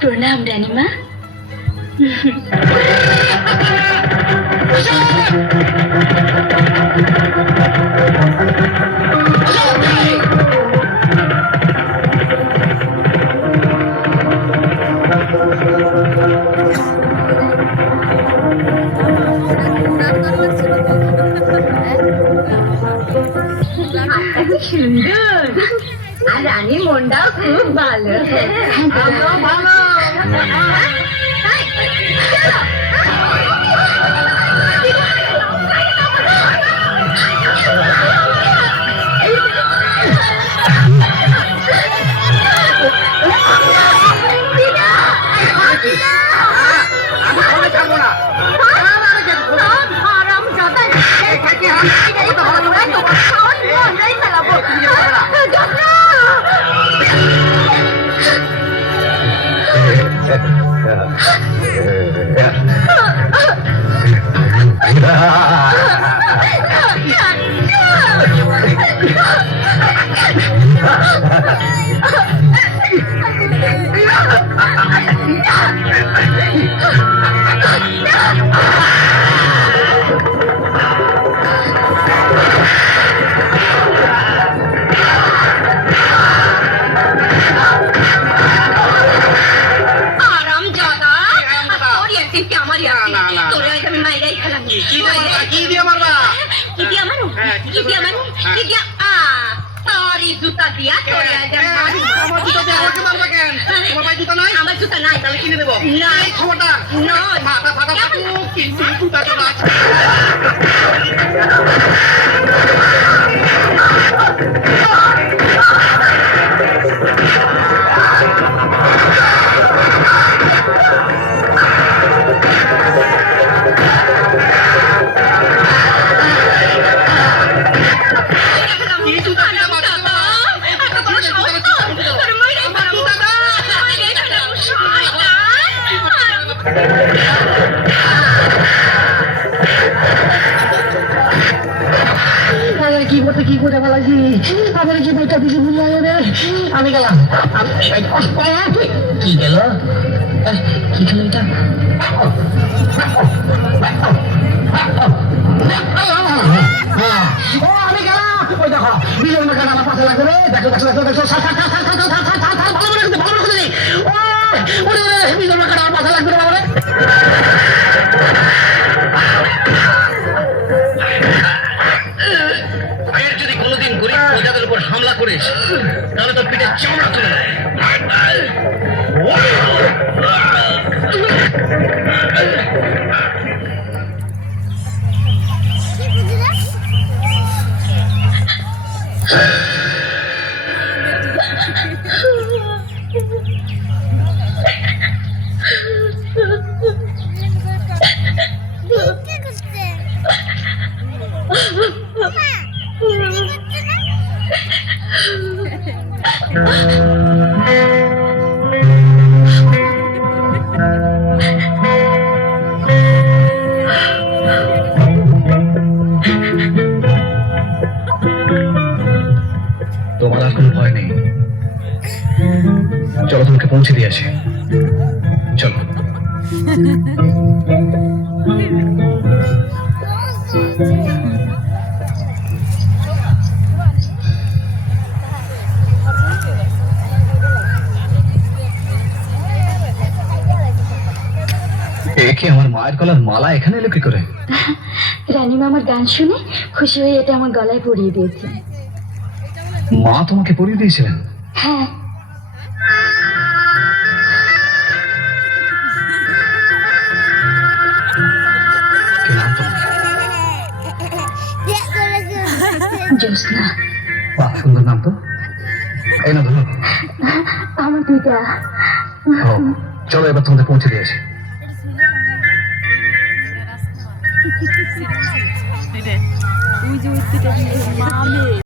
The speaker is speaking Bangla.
প্রণাম রানীমা Thank you. সুন্দর আর রানীর মনটাও খুব ভালো। ভালো। কি দিয়া আ সরি জুতা দিয়া তোরে আজ আমি মারু আমার জুতা দিয়ে আমাকে মারবা কেন তোমার পায়ে জুতা নাই? আমার জুতা নাই। তাহলে কিনে দেবো। নাই। এই খবরদার নয় মাথা ফাটা থাকুক কিন্তু জুতা তো আছে আমি গেলাম। কি গেল? কিছু আমি গেলাম। ওই দেখো বিজয় আমার পাশে লাগবে দেখো দেখো দেখো দেখো ভালো করে ভালো করে বিজয় আমার পাশে লাগবে হামলা করিস তাহলে তোর পিঠে চামড়া তুলে দেয়। তোমার আর কোনো ভয় নেই। চলো তোমাকে পৌঁছে দিয়ে আসি। চলো। আমার মায়ের গলার মালা এখানে এলো কি করে? রানীমা আমার গান শুনে খুশি হয়ে এটা আমার গলায় পরিয়ে দিয়েছে। মা তোমাকে পরিয়ে দিয়েছিলেন? হ্যাঁ। জ্যোৎস্না। বাহ সুন্দর নাম তো। এই না ধরো। আমার দুইটা চলো এবার তোমাদের পৌঁছে দিয়েছি ওই যে ওই